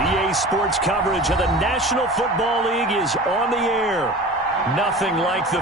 EA Sports coverage of the National Football League is on the air. Nothing like the...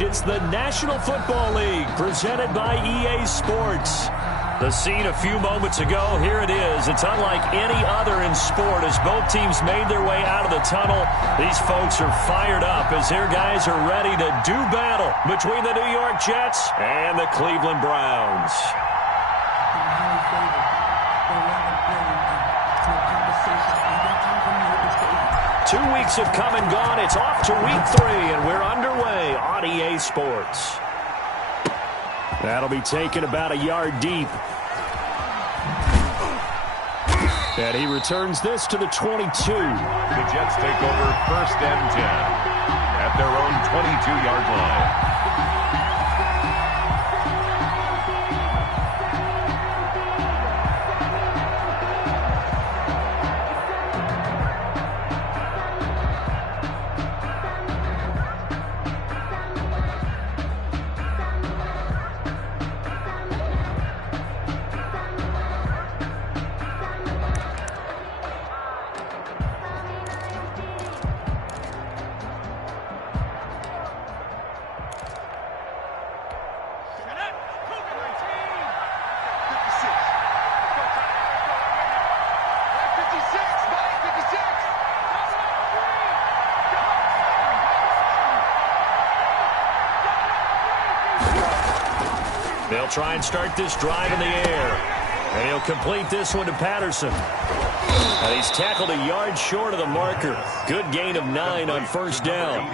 It's the National Football League presented by EA Sports. The scene a few moments ago, here it is. It's unlike any other in sport as both teams made their way out of the tunnel. These folks are fired up as their guys are ready to do battle between the New York Jets and the Cleveland Browns. 2 weeks have come and gone. It's off to week 3, and we're underway on EA Sports. That'll be taken about a yard deep. And he returns this to the 22. The Jets take over 1st and 10 at their own 22-yard line. They'll try and start this drive in the air. And he'll complete this one to Patterson. And he's tackled a yard short of the marker. Good gain of 9 on 1st down.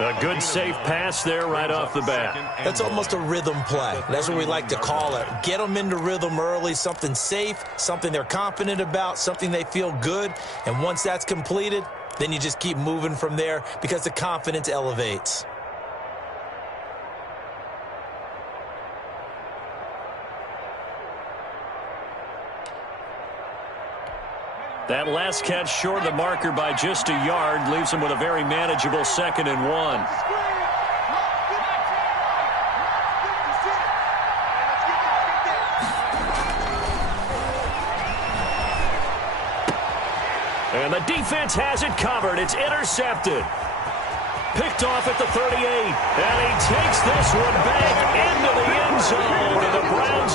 A good safe pass there right off the bat. That's almost a rhythm play. That's what we like to call it. Get them into rhythm early, something safe, something they're confident about, something they feel good. And once that's completed, then you just keep moving from there because the confidence elevates. That last catch short of the marker by just a yard leaves him with a very manageable 2nd and 1. And the defense has it covered. It's intercepted. Picked off at the 38. And he takes this one back into the end zone. And the Browns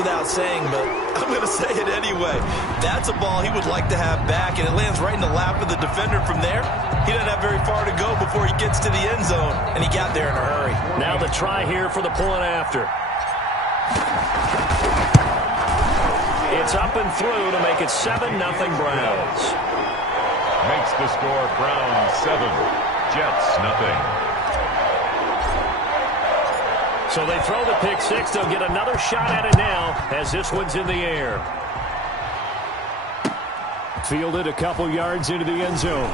without saying, but I'm going to say it anyway. That's a ball he would like to have back, and it lands right in the lap of the defender from there. He doesn't have very far to go before he gets to the end zone, and he got there in a hurry. Now the try here for the point after. It's up and through to make it 7-0 Browns. Makes the score Browns 7, Jets 0. So they throw the pick six. They'll get another shot at it now as this one's in the air. Fielded a couple yards into the end zone.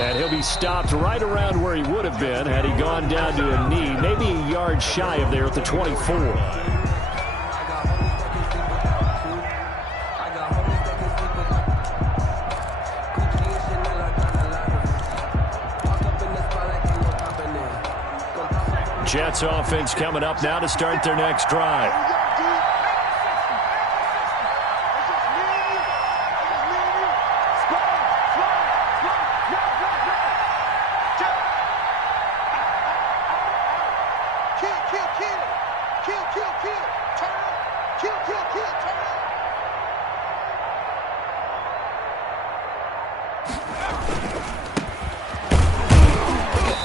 And he'll be stopped right around where he would have been had he gone down to a knee, maybe a yard shy of there at the 24. Jets offense coming up now to start their next drive.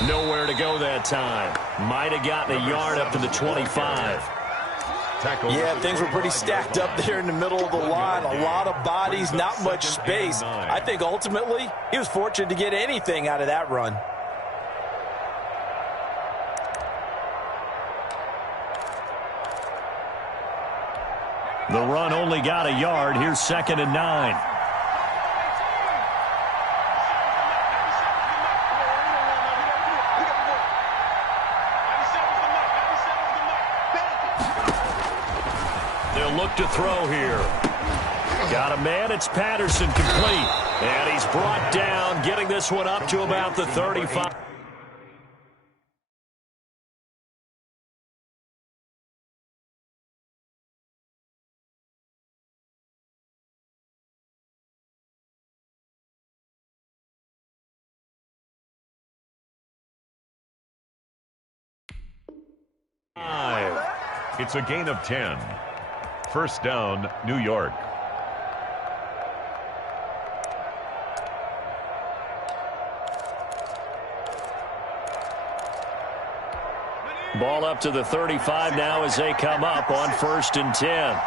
Nowhere to go that time. Might have gotten a yard up to the 25. Yeah, things were pretty stacked up there in the middle of the line. A lot of bodies, not much space. I think ultimately he was fortunate to get anything out of that run. The run only got a yard. Here's 2nd and 9. Look to throw here. Got a man. It's Patterson, complete. And he's brought down, getting this one up to about the 35. It's a gain of 10. First down, New York. Ball up to the 35 now as they come up on 1st and 10.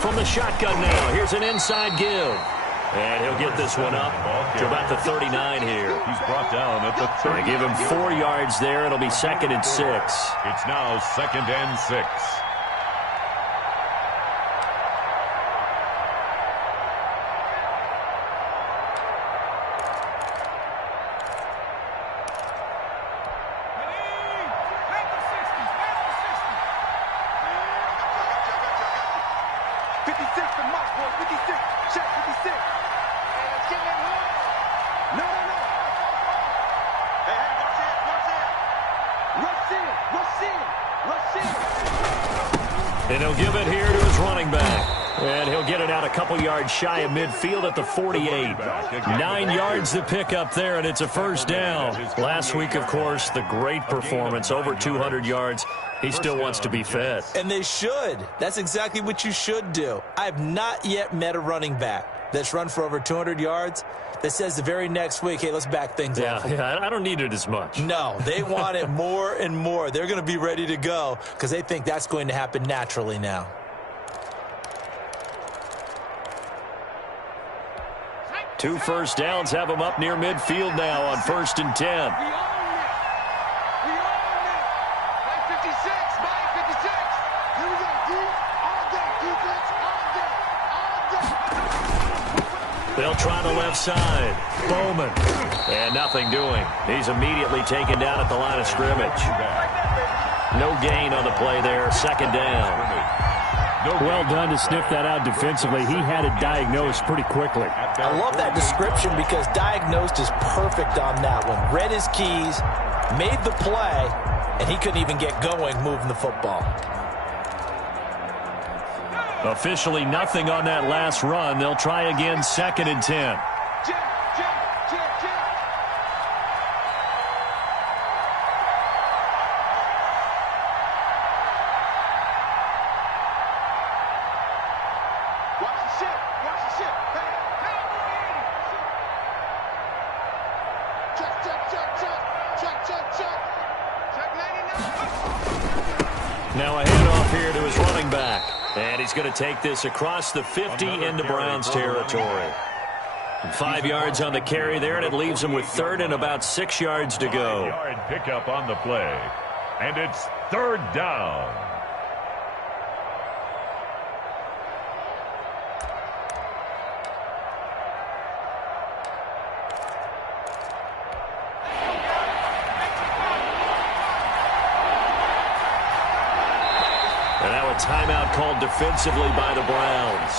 From the shotgun now, here's an inside give. And he'll get this one up to about the 39 here. He's brought down at the 30. They give him 4 yards there. It'll be 2nd and 6. It's now 2nd and 6. And he'll give it here to his running back. And he'll get it out a couple yards shy of midfield at the 48. 9 yards to pick up there, and it's a first down. Last week, of course, the great performance, over 200 yards. He still wants to be fed. And they should. That's exactly what you should do. I have not yet met a running back that's run for over 200 yards that says the very next week, hey, let's back things up. Yeah, I don't need it as much. No, they want it more and more. They're going to be ready to go because they think that's going to happen naturally now. Two first downs have them up near midfield now on 1st and 10. They'll try the left side. Bowman. And nothing doing. He's immediately taken down at the line of scrimmage. No gain on the play there. 2nd down. Well done to sniff that out defensively. He had it diagnosed pretty quickly. I love that description because diagnosed is perfect on that one. Read his keys, made the play, and he couldn't even get going moving the football. Officially nothing on that last run. They'll try again, 2nd and 10. Now a handoff here to his running back. And he's going to take this across the 50 into Browns territory. 5 yards on the carry there, and it leaves him with 3rd and about 6 yards to go. 5-yard pickup on the play. And it's 3rd down. Timeout called defensively by the Browns.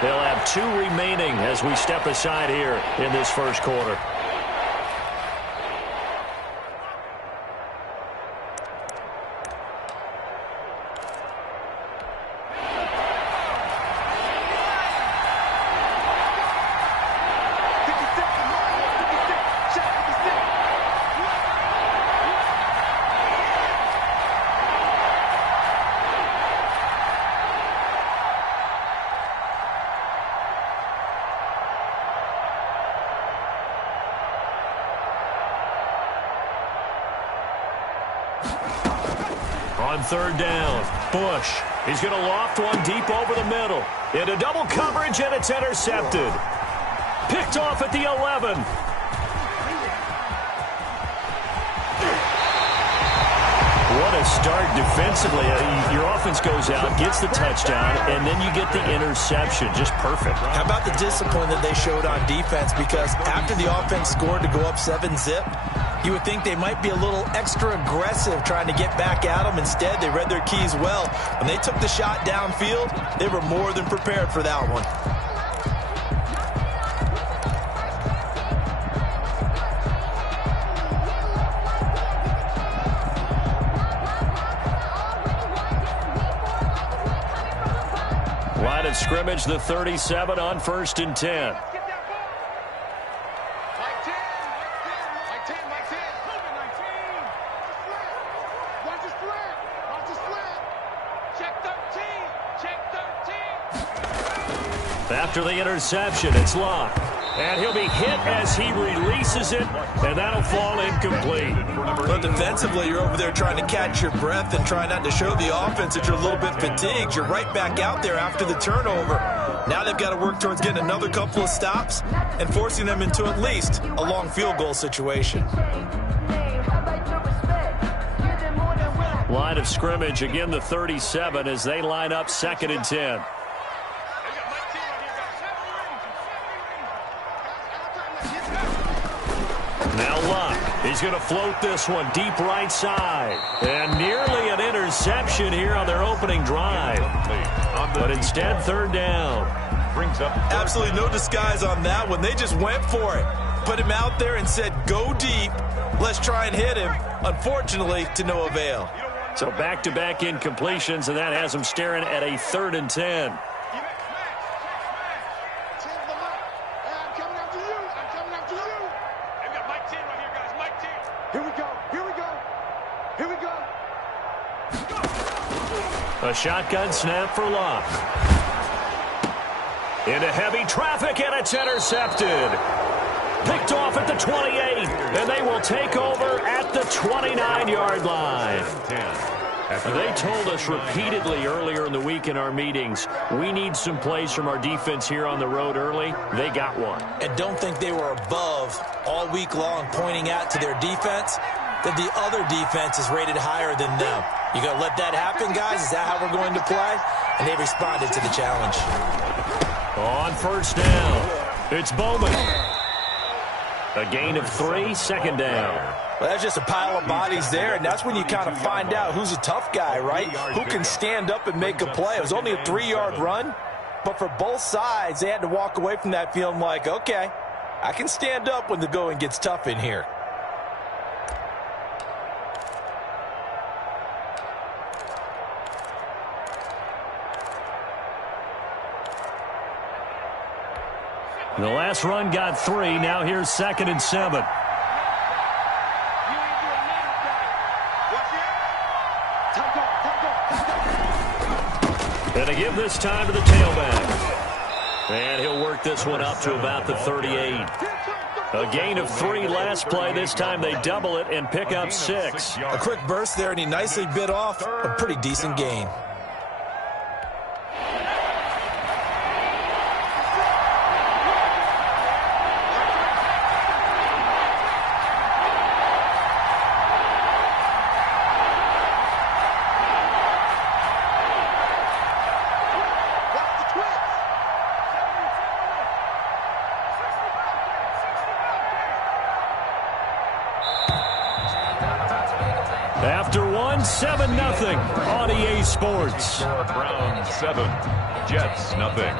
They'll have 2 remaining as we step aside here in this first quarter. On 3rd down, Bush. He's going to loft one deep over the middle. Into double coverage, and it's intercepted. Picked off at the 11. What a start defensively. Your offense goes out, gets the touchdown, and then you get the interception. Just perfect. How about the discipline that they showed on defense? Because after the offense scored to go up 7-zip, you would think they might be a little extra aggressive trying to get back at them. Instead, they read their keys well. When they took the shot downfield, they were more than prepared for that one. Line of scrimmage, the 37 on 1st and 10. After the interception, it's Locke. And he'll be hit as he releases it, and that'll fall incomplete. But defensively, you're over there trying to catch your breath and try not to show the offense that you're a little bit fatigued. You're right back out there after the turnover. Now they've got to work towards getting another couple of stops and forcing them into at least a long field goal situation. Line of scrimmage, again the 37 as they line up 2nd and 10. Now Luck. He's going to float this one deep right side. And nearly an interception here on their opening drive. But instead, 3rd down. Brings up absolutely no disguise on that one. They just went for it. Put him out there and said, go deep. Let's try and hit him. Unfortunately, to no avail. So back-to-back incompletions, and that has him staring at a 3rd and 10. A shotgun snap for Locke. Into heavy traffic, and it's intercepted. Picked off at the 28, and they will take over at the 29-yard line. They told us repeatedly earlier in the week in our meetings, we need some plays from our defense here on the road early. They got one. And don't think they were above all week long pointing out to their defense that the other defense is rated higher than them. You going to let that happen, guys? Is that how we're going to play? And they responded to the challenge. On 1st down, it's Bowman. A gain of 3, 2nd down. Well, that's just a pile of bodies there, and that's when you kind of find out who's a tough guy, right? Who can stand up and make a play. It was only a 3-yard run, but for both sides, they had to walk away from that feeling like, okay, I can stand up when the going gets tough in here. The last run got 3. Now here's 2nd and 7. And to give this time to the tailback. And he'll work this one up to about the 38. A gain of 3 last play. This time they double it and pick up 6. A quick burst there, and he nicely bit off a pretty decent gain. After 7-0 on EA Sports. Browns 7, Jets nothing.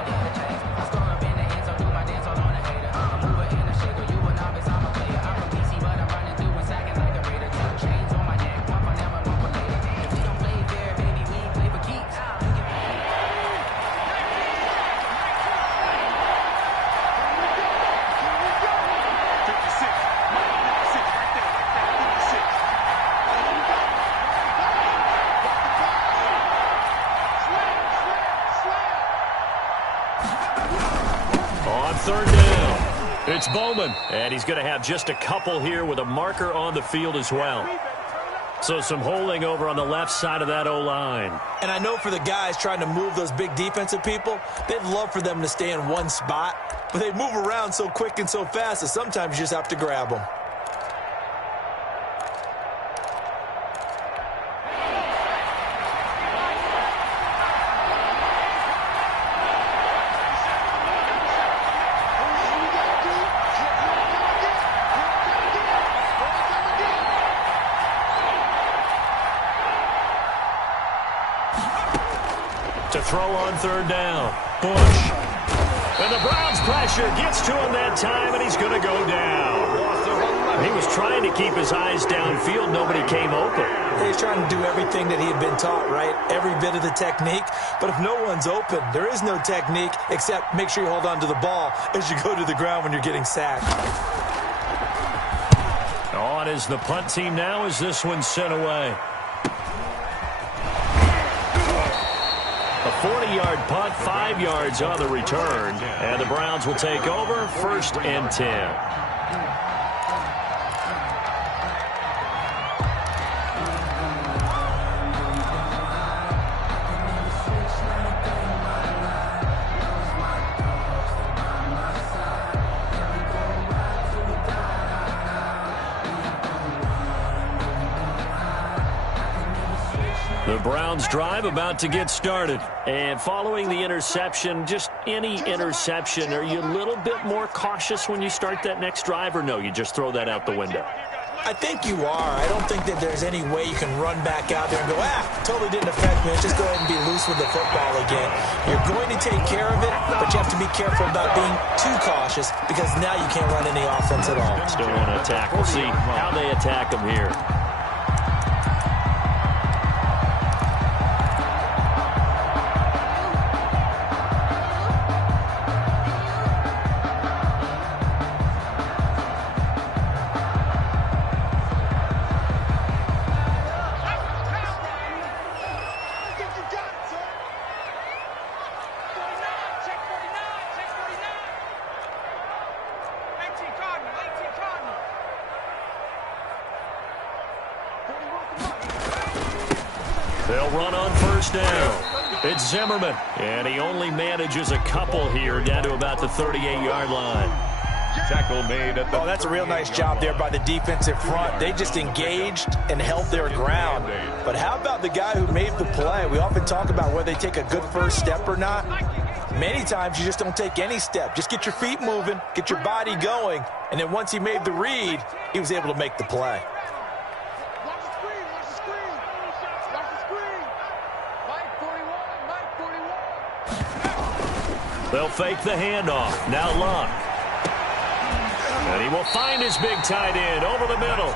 Third down. It's Bowman, and he's going to have just a couple here with a marker on the field as well. So some holding over on the left side of that O-line. And I know for the guys trying to move those big defensive people, they'd love for them to stay in one spot, but they move around so quick and so fast that sometimes you just have to grab them. To throw on third down. Bush. And the Browns pressure gets to him that time, and he's going to go down. He was trying to keep his eyes downfield. Nobody came open. He's trying to do everything that he had been taught, right? Every bit of the technique. But if no one's open, there is no technique except make sure you hold on to the ball as you go to the ground when you're getting sacked. On is the punt team now as this one's sent away. A 40-yard punt, 5 yards on the return. And the Browns will take over 1st and 10. The Browns drive about to get started. And following the interception, just any interception, are you a little bit more cautious when you start that next drive, or no, you just throw that out the window? I think you are. I don't think that there's any way you can run back out there and go, totally didn't affect me. Just go ahead and be loose with the football again. You're going to take care of it, but you have to be careful about being too cautious because now you can't run any offense at all. Still want to attack. We'll see how they attack them here. They'll run on first down. It's Zimmerman, and he only manages a couple here down to about the 38-yard line. Tackle made at the that's a real nice job there by the defensive front. They just engaged and held their ground. But how about the guy who made the play? We often talk about whether they take a good first step or not. Many times you just don't take any step. Just get your feet moving, get your body going, and then once he made the read, he was able to make the play. They'll fake the handoff. Now Luck. And he will find his big tight end over the middle.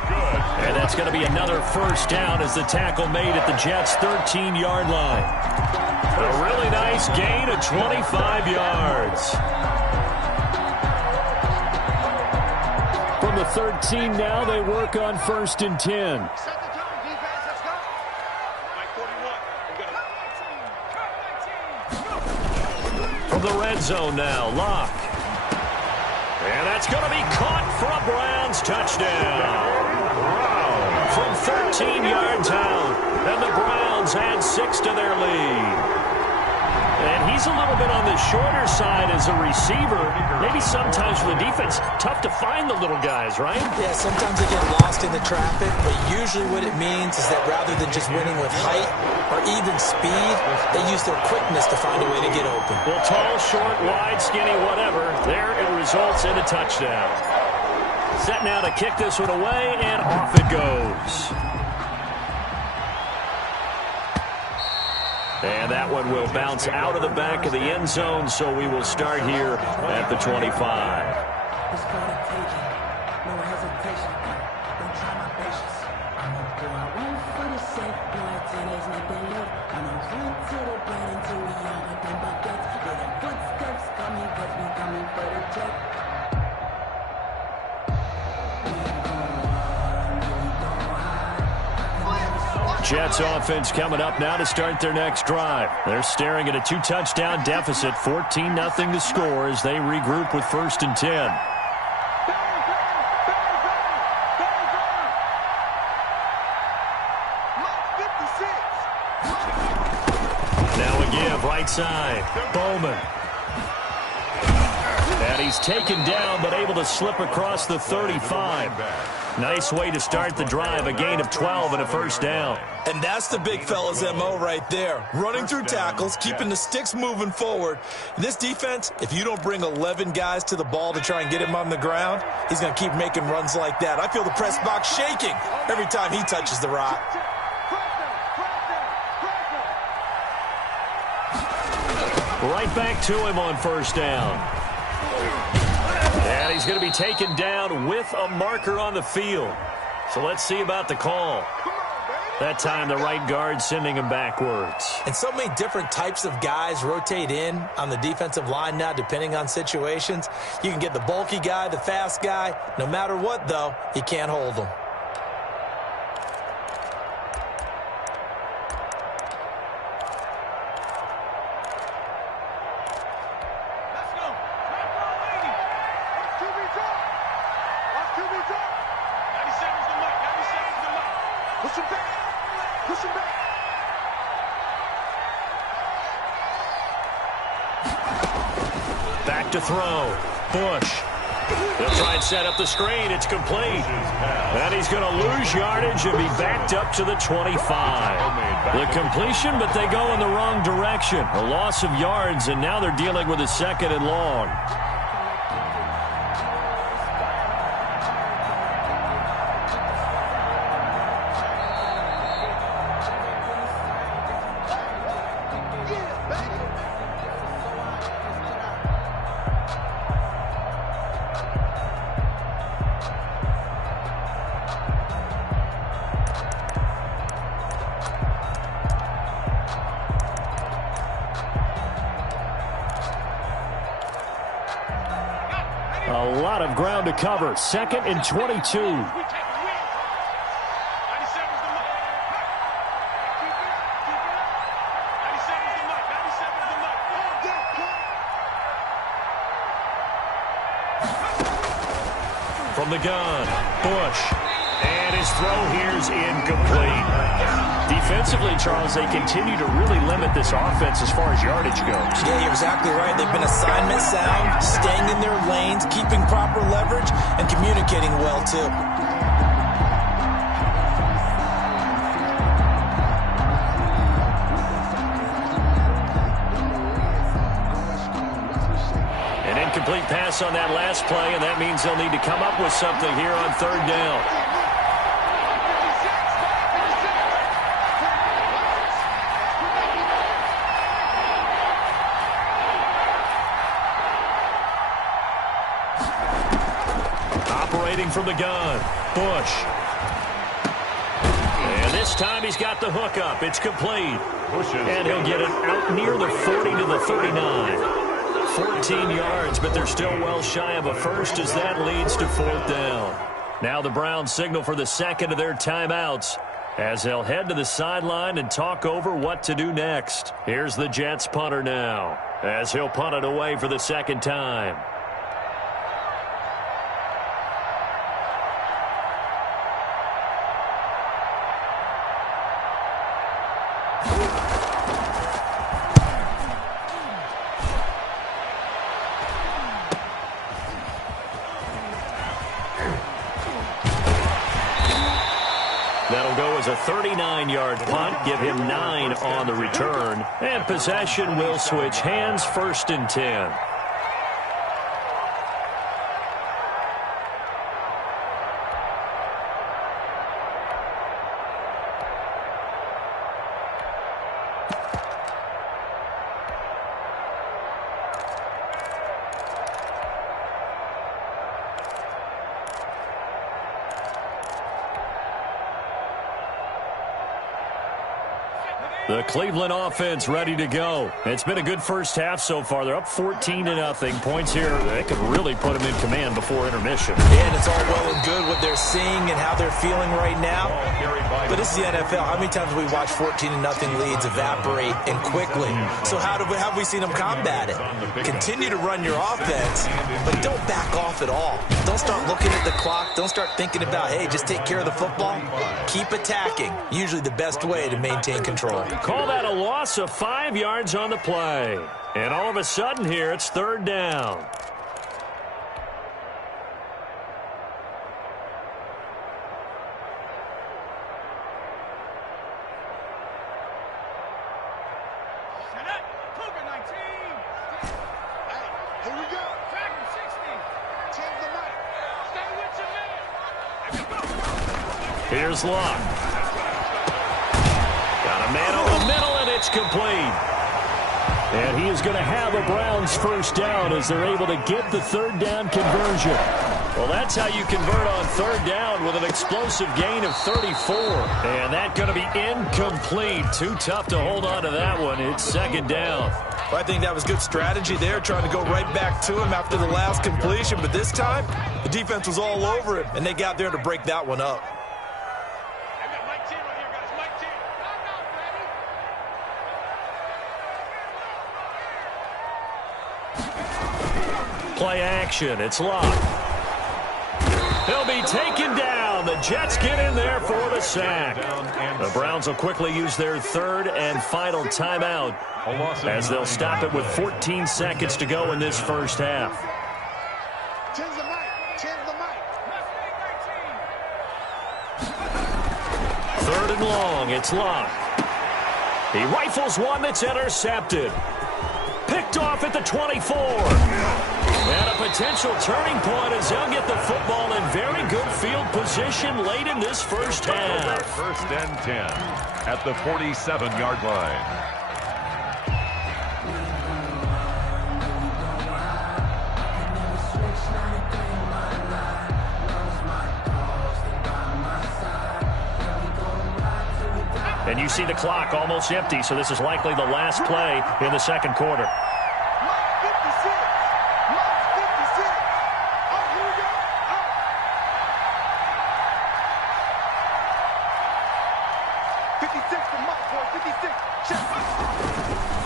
And that's going to be another first down as the tackle made at the Jets' 13-yard line. A really nice gain of 25 yards. from the 13 now. They work on 1st and 10. From the red zone now, Locke. And that's going to be caught for a Browns touchdown. From 13 yards out. And the Browns add 6 to their lead. And he's a little bit on the shorter side as a receiver. Maybe sometimes for the defense, tough to find the little guys, right? Yeah, sometimes they get lost in the traffic, but usually what it means is that rather than just winning with height or even speed, they use their quickness to find a way to get open. Well, tall, short, wide, skinny, whatever, there it results in a touchdown. Set now to kick this one away, and off it goes. And that one will bounce out of the back of the end zone, so we will start here at the 25. It's for the taking. No hesitation. Don't try my patience. I'm gonna go out one for the safe. No there's nothing left. I'm gonna run to the bread until we all with them buckets. Hear them footsteps coming, cause we coming for the check. Jets offense coming up now to start their next drive. They're staring at a 2-touchdown deficit, 14-0 to score as they regroup with 1st and 10. Now a give, right side, Bowman. And he's taken down, but able to slip across the 35. Nice way to start the drive, a gain of 12 and a 1st down. And that's the big fella's MO right there. Running through tackles, keeping the sticks moving forward. This defense, if you don't bring 11 guys to the ball to try and get him on the ground, he's going to keep making runs like that. I feel the press box shaking every time he touches the rock. Right back to him on 1st down. And he's going to be taken down with a marker on the field. So let's see about the call. That time the right guard sending him backwards. And so many different types of guys rotate in on the defensive line now depending on situations. You can get the bulky guy, the fast guy. No matter what, though, you can't hold them. Back to throw. Bush. He'll try and set up the screen. It's complete. And he's going to lose yardage and be backed up to the 25. The completion, but they go in the wrong direction. A loss of yards, and now they're dealing with a 2nd and long. A lot of ground to cover. 2nd and 22. From the gun, Bush. And his throw here is incomplete. Defensively, Charles, they continue to really limit this offense as far as yardage goes. Yeah, you're exactly right. They've been assignment sound, staying in their lanes, keeping proper leverage, and communicating well, too. An incomplete pass on that last play, and that means they'll need to come up with something here on 3rd down. From the gun, Bush. And this time he's got the hook up. It's complete. And he'll get it out near the 40 to the 39. 14 yards, but they're still well shy of a first as that leads to 4th down. Now the Browns signal for the second of their timeouts as they'll head to the sideline and talk over what to do next. Here's the Jets punter now as he'll punt it away for the second time. That'll go as a 39-yard punt, give him 9 on the return, and possession will switch hands, 1st and 10. The Cleveland offense ready to go. It's been a good first half so far. They're up 14-0. Points here, they could really put them in command before intermission. And it's all well and good what they're seeing and how they're feeling right now. But this is the NFL. How many times have we watched 14-0 leads evaporate and quickly? So how have we seen them combat it? Continue to run your offense, but don't back off at all. Don't start looking at the clock. Don't start thinking about, hey, just take care of the football. Keep attacking. Usually the best way to maintain control. Call that a loss of 5 yards on the play. And all of a sudden here, it's 3rd down. Here's Luck. Got a man over the middle, and it's complete. And he is going to have a Browns 1st down as they're able to get the 3rd down conversion. Well, that's how you convert on 3rd down with an explosive gain of 34. And that's going to be incomplete. Too tough to hold on to that one. It's 2nd down. Well, I think that was good strategy there, trying to go right back to him after the last completion. But this time, the defense was all over it, and they got there to break that one up. Play action. It's Luck. He'll be taken down. The Jets get in there for the sack. The Browns will quickly use their 3rd and final timeout as they'll stop it with 14 seconds to go in this first half. 3rd and long. It's Luck. He rifles one that's intercepted. Picked off at the 24. And a potential turning point as they'll get the football in very good field position late in this first half. 1st and 10 at the 47-yard line. And you see the clock almost empty, so this is likely the last play in the 2nd quarter.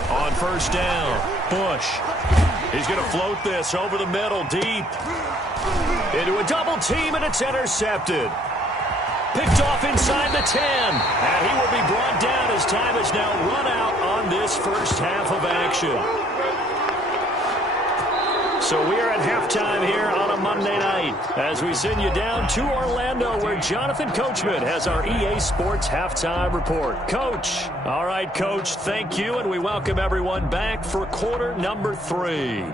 On 1st down, Bush. He's going to float this over the middle, deep. Into a double team, and it's intercepted. Picked off inside the 10. And he will be brought down as time has now run out on this first half of action. So we are at halftime here on a Monday night as we send you down to Orlando where Jonathan Coachman has our EA Sports Halftime Report. Coach. All right, Coach, thank you, and we welcome everyone back for quarter number 3.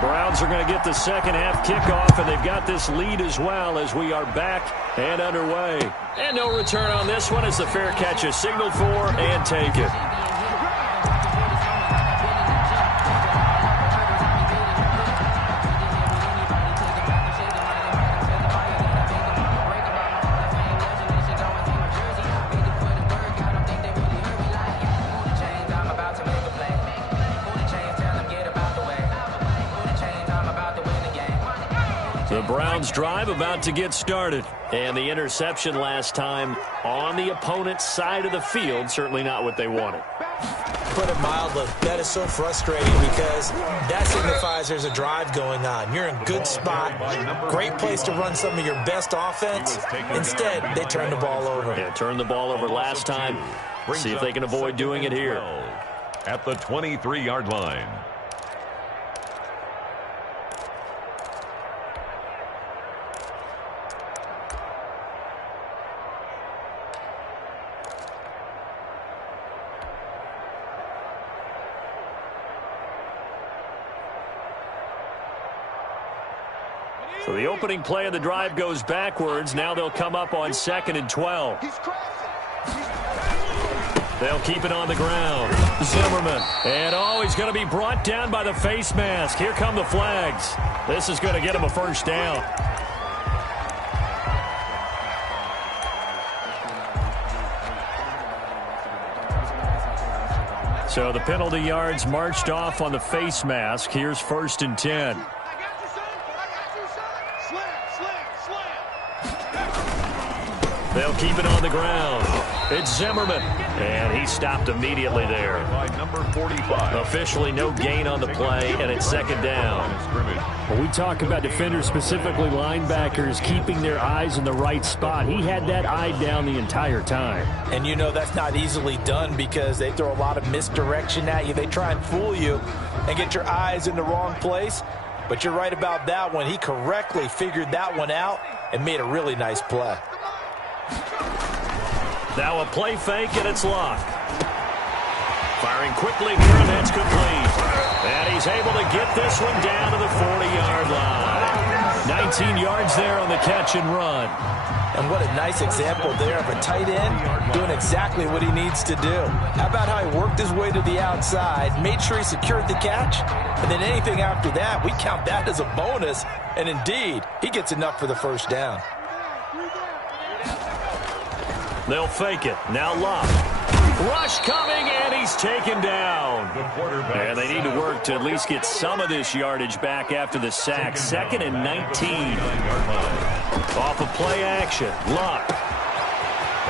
Browns are going to get the second half kickoff, and they've got this lead as well as we are back and underway. And no return on this one as the fair catch is signaled for and taken. The Browns drive about to get started. And the interception last time on the opponent's side of the field, certainly not what they wanted. Put it mildly, that is so frustrating because that signifies there's a drive going on. You're in a good spot, great place to run some of your best offense. Instead, they turn the ball over. Yeah, turned the ball over last time. See if they can avoid doing it here. At the 23-yard line. So the opening play of the drive goes backwards. Now they'll come up on 2nd and 12. They'll keep it on the ground. Zimmerman. And he's going to be brought down by the face mask. Here come the flags. This is going to get him a first down. So the penalty yards marched off on the face mask. Here's 1st and 10. They'll keep it on the ground. It's Zimmerman. And he stopped immediately there. By number 45. Officially no gain on the play, and it's 2nd down. Well, we talk about defenders, specifically linebackers, keeping their eyes in the right spot. He had that eye down the entire time. And you know that's not easily done because they throw a lot of misdirection at you. They try and fool you and get your eyes in the wrong place. But you're right about that one. He correctly figured that one out and made a really nice play. Now a play fake, and it's locked. Firing quickly here, and that's complete. And he's able to get this one down to the 40-yard line. 19 yards there on the catch and run. And what a nice example there of a tight end doing exactly what he needs to do. How about how he worked his way to the outside, made sure he secured the catch, and then anything after that, we count that as a bonus. And indeed, he gets enough for the first down. They'll fake it. Now Love. Rush coming, and he's taken down. And they need to work to at least get some of this yardage back after the sack. 2nd and 19. Off of play action. Love.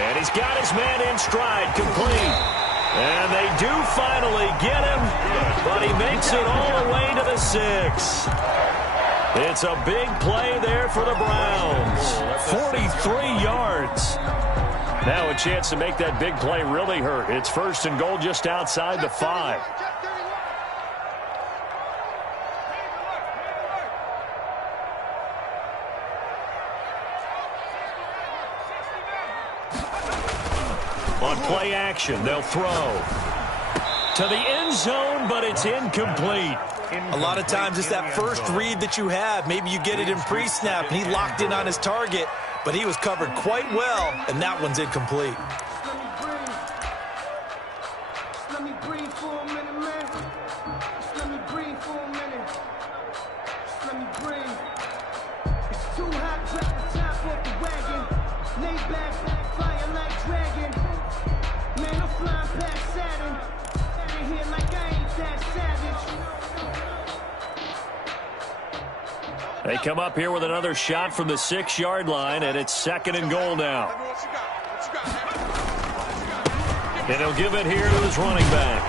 And he's got his man in stride. Complete. And they do finally get him, but he makes it all the way to the 6. It's a big play there for the Browns. 43 yards. Now a chance to make that big play really hurt. It's 1st and goal just outside the 5. On play action, they'll throw to the end zone, but it's incomplete. A lot of times it's that first read that you have. Maybe you get it in pre-snap, and he locked in on his target, but he was covered quite well, and that one's incomplete. Let me breathe for a minute, man. Just let me breathe for a minute. Just let me breathe. It's too hot, drop the top off the wagon. Lay back, flying like dragon. Man, I'm flying past Saturn. Out of here like I ain't that savage. They come up here with another shot from the 6-yard line, and it's 2nd and goal now. And he'll give it here to his running back.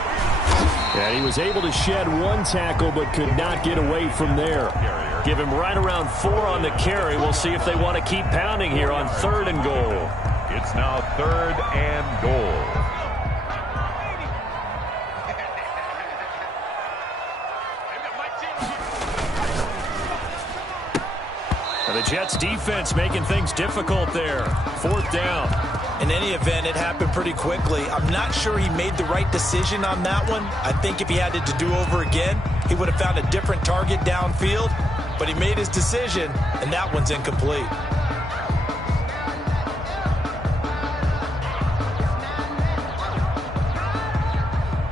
Yeah, he was able to shed one tackle but could not get away from there. Give him right around 4 on the carry. We'll see if they want to keep pounding here on 3rd and goal. It's now 3rd and goal. And the Jets defense making things difficult there. 4th down. In any event, it happened pretty quickly. I'm not sure he made the right decision on that one. I think if he had it to do over again, he would have found a different target downfield. But he made his decision, and that one's incomplete.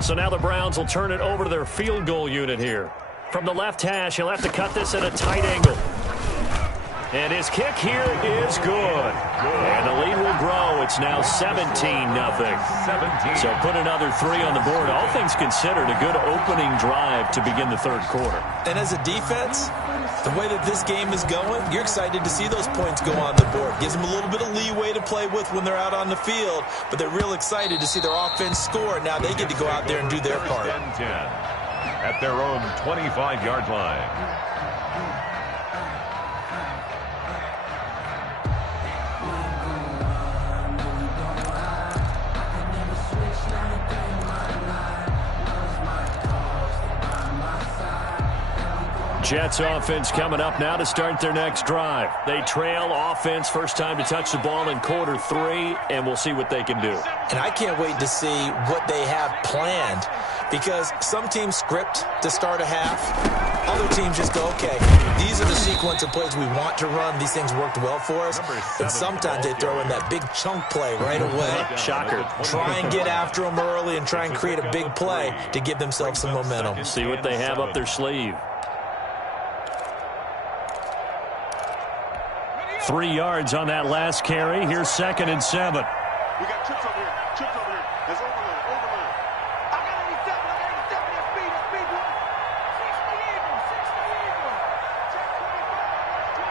So now the Browns will turn it over to their field goal unit here. From the left hash, he'll have to cut this at a tight angle. And his kick here is good. And the lead will grow. It's now 17-0. So put another 3 on the board. All things considered, a good opening drive to begin the third quarter. And as a defense, the way that this game is going, you're excited to see those points go on the board. Gives them a little bit of leeway to play with when they're out on the field, but they're real excited to see their offense score. Now they get to go out there and do their part. 10 at their own 25-yard line. Jets offense coming up now to start their next drive. They trail offense, first time to touch the ball in quarter 3, and we'll see what they can do. And I can't wait to see what they have planned, because some teams script to start a half. Other teams just go, okay, these are the sequence of plays we want to run. These things worked well for us. And sometimes they throw in that big chunk play right away. Shocker. Try and get after them early and try and create a big play to give themselves some momentum. See what they have up their sleeve. 3 yards on that last carry. Here's 2nd and 7. We got trips over here. Trips over here. There's overload. Overload. I got 87. I got 87. That's speed. That's speed, boy. 60 Eagles. 60 Eagles. Check 25. Check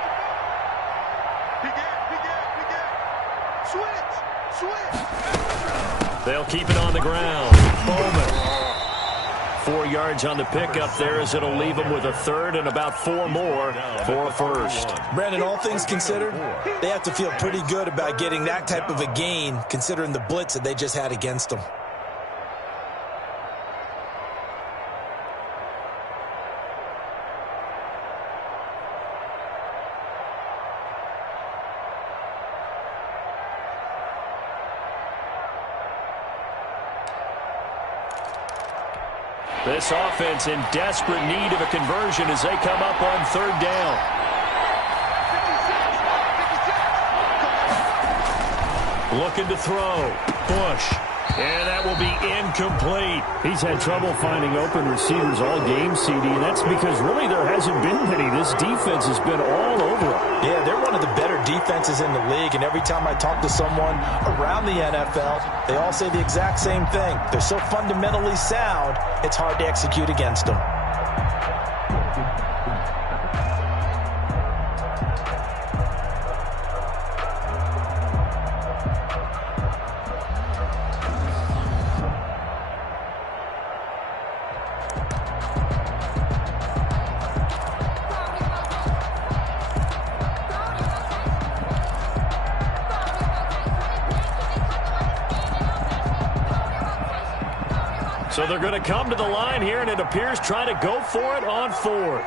25. Switch. Switch. They'll keep it on the ground. Bowman. 4 yards on the pickup there, as it'll leave them with a third and about 4 more for a first. Brandon, all things considered, they have to feel pretty good about getting that type of a gain, considering the blitz that they just had against them. This offense in desperate need of a conversion as they come up on 3rd down. Looking to throw. Bush. And that will be incomplete. He's had trouble finding open receivers all game, CD, and that's because really there hasn't been many. This defense has been all over him. Yeah, they're one of the better defenses in the league, and every time I talk to someone around the NFL, they all say the exact same thing. They're so fundamentally sound, it's hard to execute against them. So they're going to come to the line here, and it appears trying to go for it on 4th.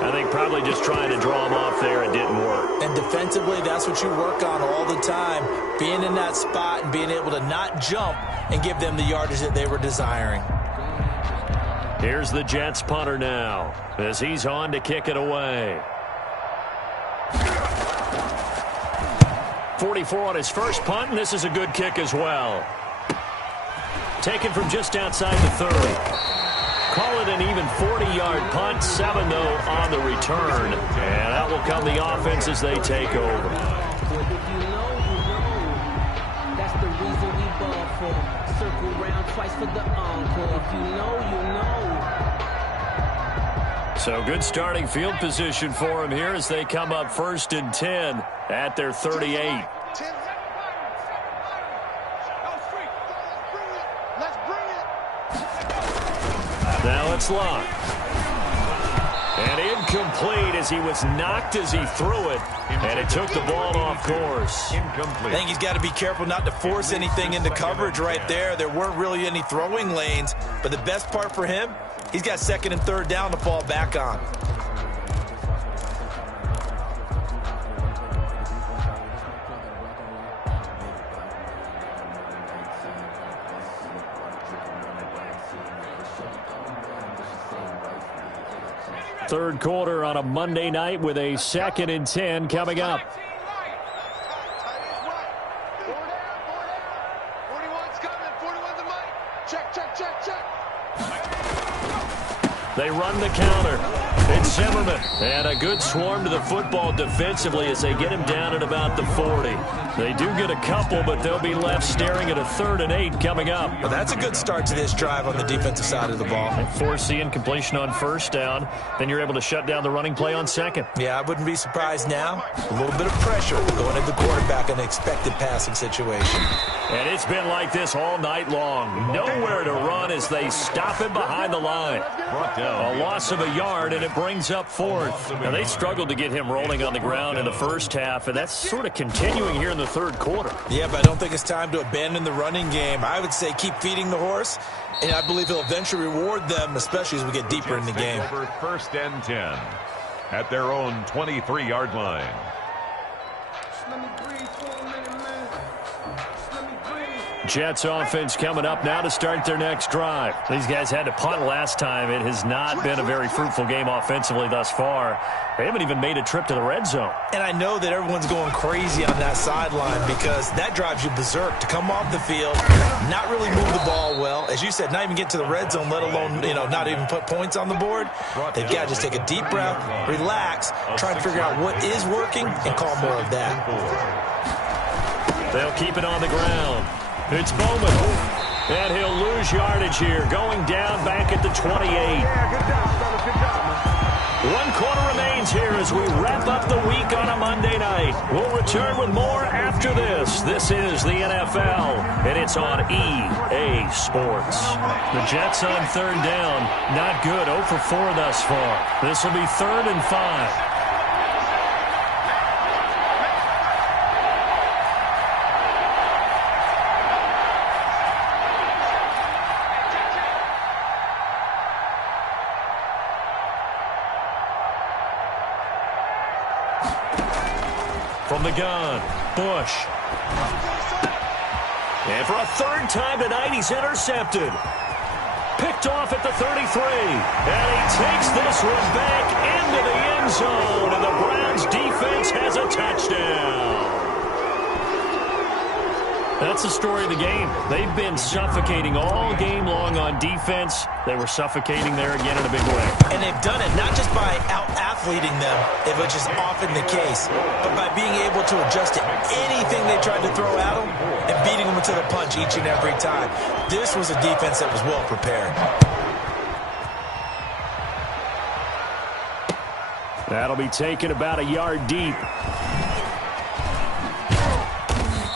I think probably just trying to draw them off there. It didn't work. And defensively, that's what you work on all the time, being in that spot and being able to not jump and give them the yardage that they were desiring. Here's the Jets punter now as he's on to kick it away. 44 on his first punt, and this is a good kick as well. Taken from just outside the 30. Call it an even 40-yard punt, 7 though on the return. And that will come the offense as they take over. But if you know, that's the reason we ball for. Circle round twice for the encore. If you know, you know. So good starting field position for him here as they come up 1st and 10 at their 38. Now it's Locke. And incomplete as he was knocked as he threw it. And it took the ball off course. I think he's got to be careful not to force anything into coverage right there. There weren't really any throwing lanes. But the best part for him, he's got 2nd and 3rd down to fall back on. Third quarter on a Monday night with a 2nd and 10 coming up. They run the counter. It's Zimmerman. And a good swarm to the football defensively as they get him down at about the 40. They do get a couple, but they'll be left staring at a 3rd and 8 coming up. Well, that's a good start to this drive on the defensive side of the ball. And force the incompletion on 1st down. Then you're able to shut down the running play on 2nd. Yeah, I wouldn't be surprised now. A little bit of pressure going at the quarterback in an expected passing situation. And it's been like this all night long. Nowhere to run as they stop him behind the line. A loss of a yard, and it brings up 4th. Now, they struggled to get him rolling on the ground in the first half, and that's sort of continuing here in the 3rd quarter. Yeah, but I don't think it's time to abandon the running game. I would say keep feeding the horse, and I believe he'll eventually reward them, especially as we get deeper in the game. Over 1st and 10 at their own 23-yard line. Jets offense coming up now to start their next drive. These guys had to punt last time. It has not been a very fruitful game offensively thus far. They haven't even made a trip to the red zone. And I know that everyone's going crazy on that sideline because that drives you berserk to come off the field, not really move the ball well. As you said, not even get to the red zone, let alone, not even put points on the board. They've got to just take a deep breath, relax, try to figure out what is working, and call more of that. They'll keep it on the ground. It's Bowman. And he'll lose yardage here, going down back at the 28. One quarter remains here as we wrap up the week on a Monday night. We'll return with more after this. This is the NFL, and it's on EA Sports. The Jets on 3rd down. Not good. 0 for 4 thus far. This will be 3rd and 5. From the gun, Bush. And for a 3rd time tonight, he's intercepted. Picked off at the 33. And he takes this one back into the end zone. And the Browns defense has a touchdown. That's the story of the game. They've been suffocating all game long on defense. They were suffocating there again in a big way. And they've done it not just by out-athleting them, which is often the case, but by being able to adjust to anything they tried to throw at them and beating them to the punch each and every time. This was a defense that was well prepared. That'll be taken about a yard deep.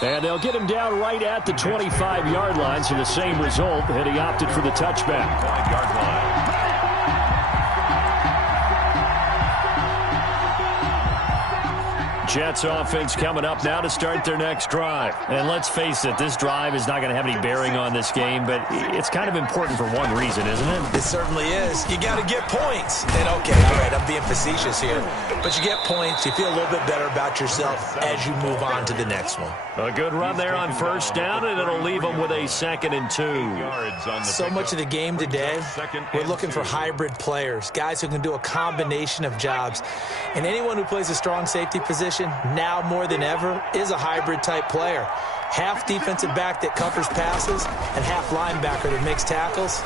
And they'll get him down right at the 25-yard line, so the same result, and he opted for the touchback. 5-yard line. Jets offense coming up now to start their next drive. And let's face it, this drive is not going to have any bearing on this game, but it's kind of important for one reason, isn't it? It certainly is. You got to get points. And, okay, all right, I'm being facetious here. But you get points, you feel a little bit better about yourself as you move on to the next one. A good run there on 1st down, and it'll leave them with a 2nd and 2. So much of the game today, we're looking for hybrid players, guys who can do a combination of jobs. And anyone who plays a strong safety position, now more than ever, is a hybrid-type player. Half defensive back that covers passes and half linebacker that makes tackles.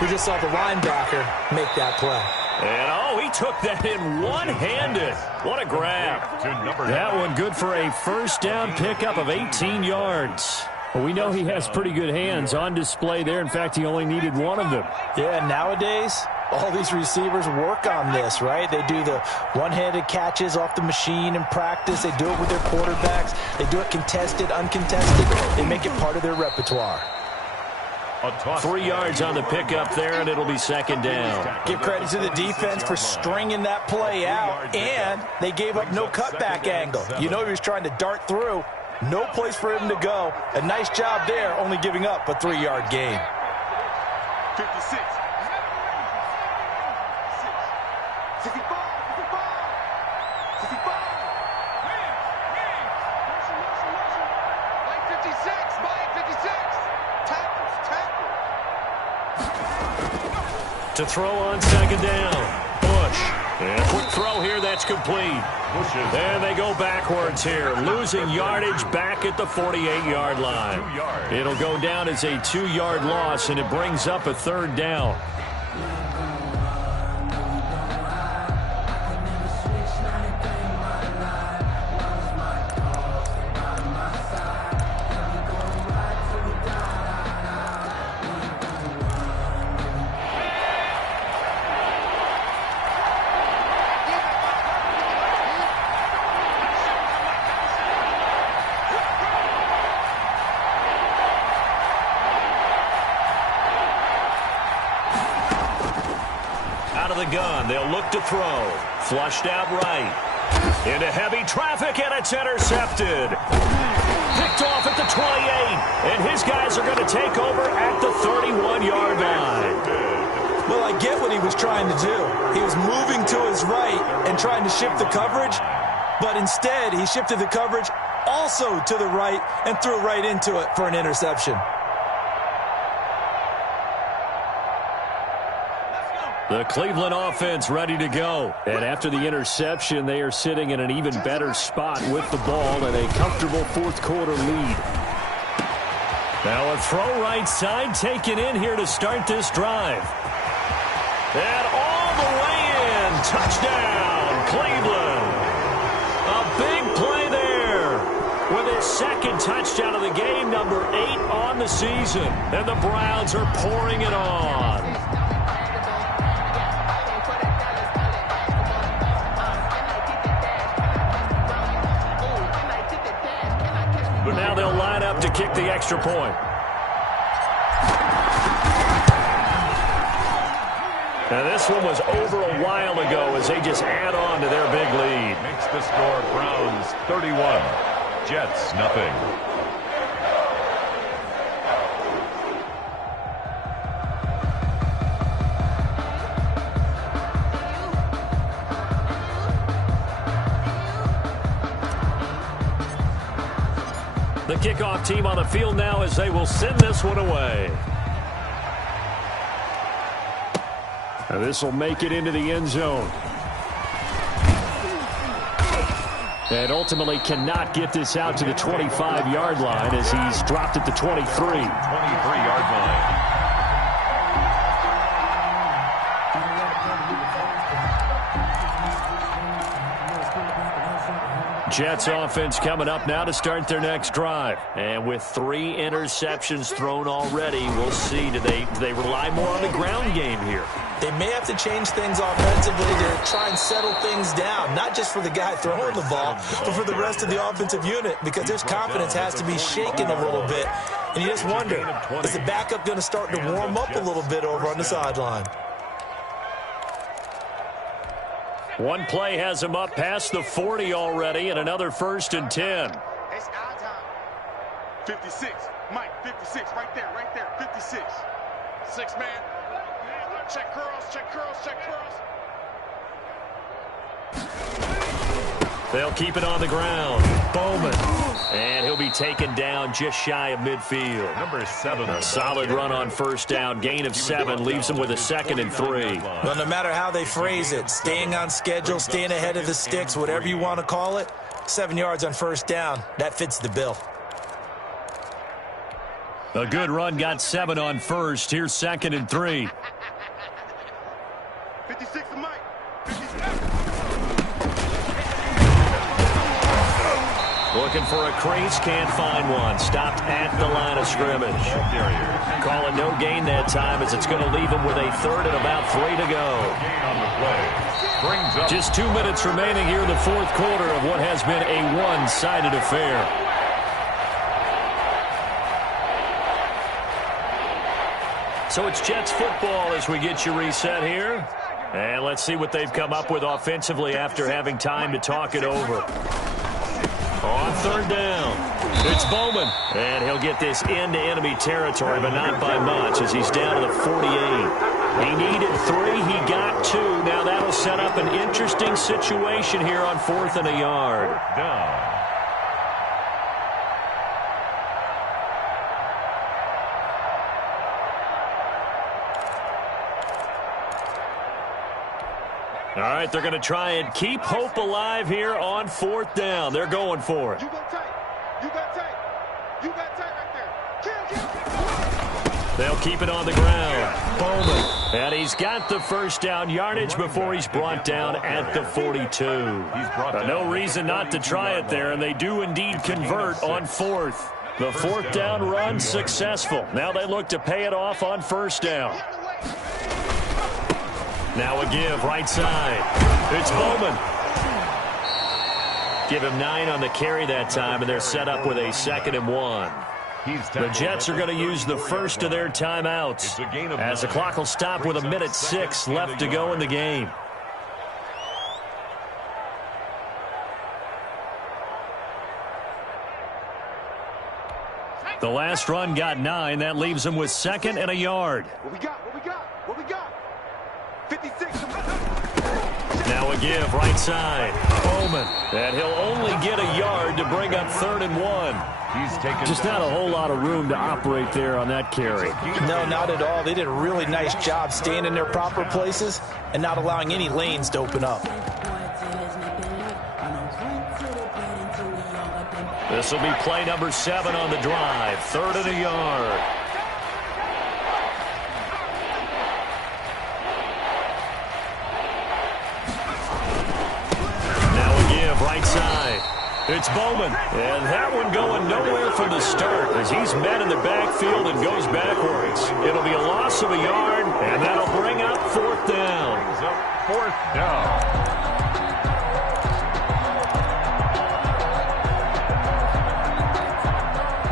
We just saw the linebacker make that play. And, he took that in one-handed. What a grab. That one good for a 1st down pickup of 18 yards. Well, we know he has pretty good hands on display there. In fact, he only needed one of them. Yeah, nowadays, all these receivers work on this, right? They do the one-handed catches off the machine in practice. They do it with their quarterbacks. They do it contested, uncontested. They make it part of their repertoire. 3 yards on the pickup there, and it'll be 2nd down. Give credit to the defense for stringing that play out, and they gave up no cutback angle. You know he was trying to dart through. No place for him to go. A nice job there, only giving up a 3-yard gain. 56. 65. 65. 56. 56. Tackles. To throw on 2nd down. Bush. And quick throw here, that's complete. And they go backwards here, losing yardage back at the 48-yard line. It'll go down as a 2-yard loss, and it brings up a third down. Gun. They'll look to throw. Flushed out right. Into heavy traffic, and it's intercepted. Picked off at the 28, and his guys are going to take over at the 31-yard line. Well, I get what he was trying to do. He was moving to his right and trying to shift the coverage, but instead he shifted the coverage also to the right and threw right into it for an interception. The Cleveland offense ready to go. And after the interception, they are sitting in an even better spot with the ball and a comfortable fourth-quarter lead. Now a throw right side taken in here to start this drive. And all the way in. Touchdown, Cleveland. A big play there with his second touchdown of the game, number 8 on the season. And the Browns are pouring it on. But now they'll line up to kick the extra point. Now this one was over a while ago as they just add on to their big lead. Makes the score Browns 31, Jets nothing. The kickoff team on the field now as they will send this one away. And this will make it into the end zone. And ultimately cannot get this out to the 25-yard line as he's dropped at the 23. 23-yard line. Jets offense coming up now to start their next drive. And with 3 interceptions thrown already, we'll see. Do they rely more on the ground game here? They may have to change things offensively to try and settle things down, not just for the guy throwing the ball, but for the rest of the offensive unit, because his confidence has to be shaken a little bit. And you just wonder, is the backup going to start to warm up a little bit over on the sideline? One play has him up past the 40 already, and another 1st and 10. It's our time. 56. Mike, 56. Right there, 56. 6 man. Check curls, check curls, check curls. They'll keep it on the ground. Bowman. And he'll be taken down just shy of midfield. Number 7. A solid run on first down. Gain of 7 leaves them with a 2nd and 3. Well, no matter how they phrase it, staying on schedule, staying ahead of the sticks, whatever you want to call it, 7 yards on first down, that fits the bill. A good run got 7 on first. Here's 2nd and 3. 56 to Mike. 57. Looking for a crease, can't find one. Stopped at the line of scrimmage. Calling no gain that time as it's going to leave him with a 3rd and about 3 to go. Just 2 minutes remaining here in the 4th quarter of what has been a one-sided affair. So it's Jets football as we get you reset here. And let's see what they've come up with offensively after having time to talk it over. On 3rd down, it's Bowman. And he'll get this into enemy territory, but not by much as he's down to the 48. He needed 3, he got 2. Now that'll set up an interesting situation here on 4th and a yard. Down. All right, they're going to try and keep hope alive here on 4th down. They're going for it. You go tight. You got tight. You got tight right there. Kill. They'll keep it on the ground. Bowman. And he's got the first down yardage before he's brought down at the 42. No reason not to try it there, and they do indeed convert on 4th. The 4th down run successful. Now they look to pay it off on 1st down. Now a give right side. It's Bowman. Give him 9 on the carry that time, and they're set up with a 2nd and 1. The Jets are going to use the first of their timeouts as the clock will stop with 1:06 left to go in the game. The last run got 9. That leaves them with 2nd and a yard. What we got? 56. Now a give right side. Bowman. And he'll only get a yard to bring up 3rd and 1. Just not a whole lot of room to operate there on that carry. No, not at all. They did a really nice job staying in their proper places and not allowing any lanes to open up. This will be play number 7 on the drive. 3rd and a yard. Now a give right side. It's Bowman. And that one going nowhere from the start as he's met in the backfield and goes backwards. It'll be a loss of a yard, and that'll bring up 4th down. 4th down.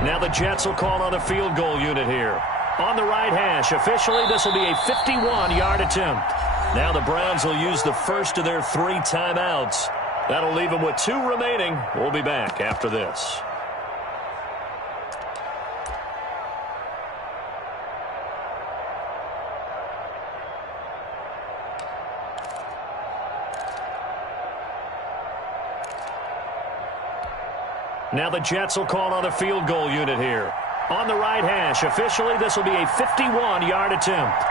Now the Jets will call on the field goal unit here. On the right hash, officially this will be a 51-yard attempt. Now the Browns will use the first of their 3 timeouts. That'll leave them with 2 remaining. We'll be back after this. Now the Jets will call on the field goal unit here. On the right hash, officially this will be a 51-yard attempt.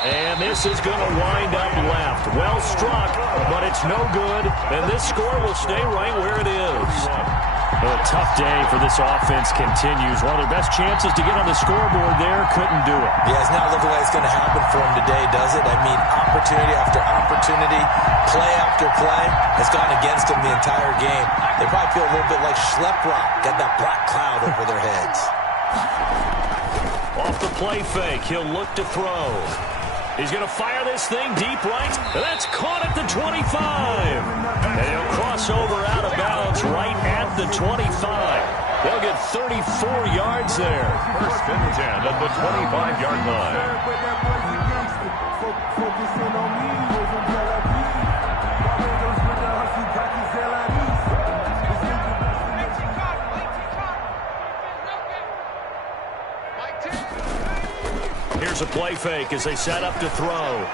And this is going to wind up left. Well struck, but it's no good. And this score will stay right where it is. A tough day for this offense continues. One of their best chances to get on the scoreboard there, couldn't do it. Yeah, it's not looking like it's going to happen for them today, does it? I mean, opportunity after opportunity, play after play has gone against them the entire game. They probably feel a little bit like Schlep Rock, got that black cloud over their heads. Off the play fake, he'll look to throw. He's going to fire this thing deep right. That's caught at the 25. And he'll cross over out of bounds right at the 25. They'll get 34 yards there. 1st and 10 at the 25-yard line. Here's a play fake as they set up to throw.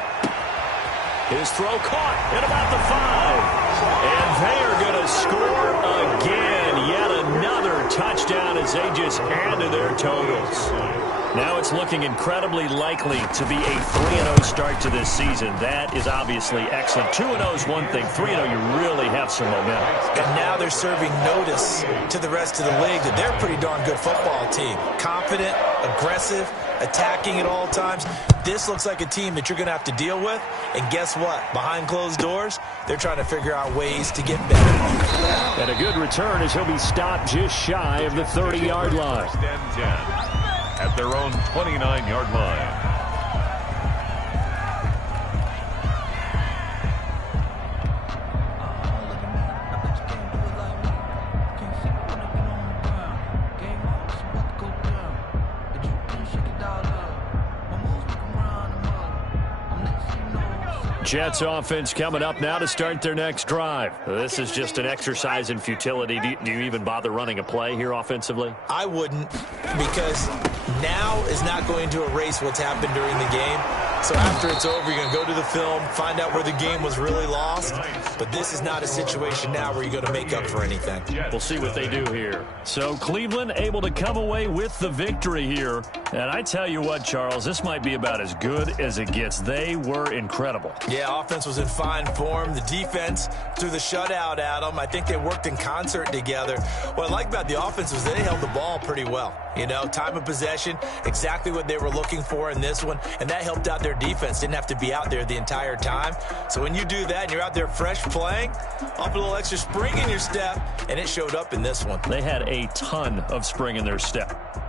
His throw caught at about the 5. And they are going to score again. Yet another touchdown as they just add to their totals. Now it's looking incredibly likely to be a 3-0 start to this season. That is obviously excellent. 2-0 is one thing. 3-0, you really have some momentum. And now they're serving notice to the rest of the league that they're a pretty darn good football team. Confident, aggressive, attacking at all times. This looks like a team that you're going to have to deal with. And guess what? Behind closed doors, they're trying to figure out ways to get better. And a good return as he'll be stopped just shy of the 30-yard line. 1st and 10 at their own 29-yard line. Jets offense coming up now to start their next drive. This is just an exercise in futility. Do you even bother running a play here offensively? I wouldn't, because now is not going to erase what's happened during the game. So after it's over, you're going to go to the film, find out where the game was really lost. But this is not a situation now where you're going to make up for anything. We'll see what they do here. So Cleveland able to come away with the victory here. And I tell you what, Charles, this might be about as good as it gets. They were incredible. Yeah, offense was in fine form. The defense threw the shutout at them. I think they worked in concert together. What I like about the offense was they held the ball pretty well. You know, time of possession, exactly what they were looking for in this one, and that helped out their defense. Didn't have to be out there the entire time. So when you do that and you're out there fresh playing, up a little extra spring in your step, and it showed up in this one. They had a ton of spring in their step.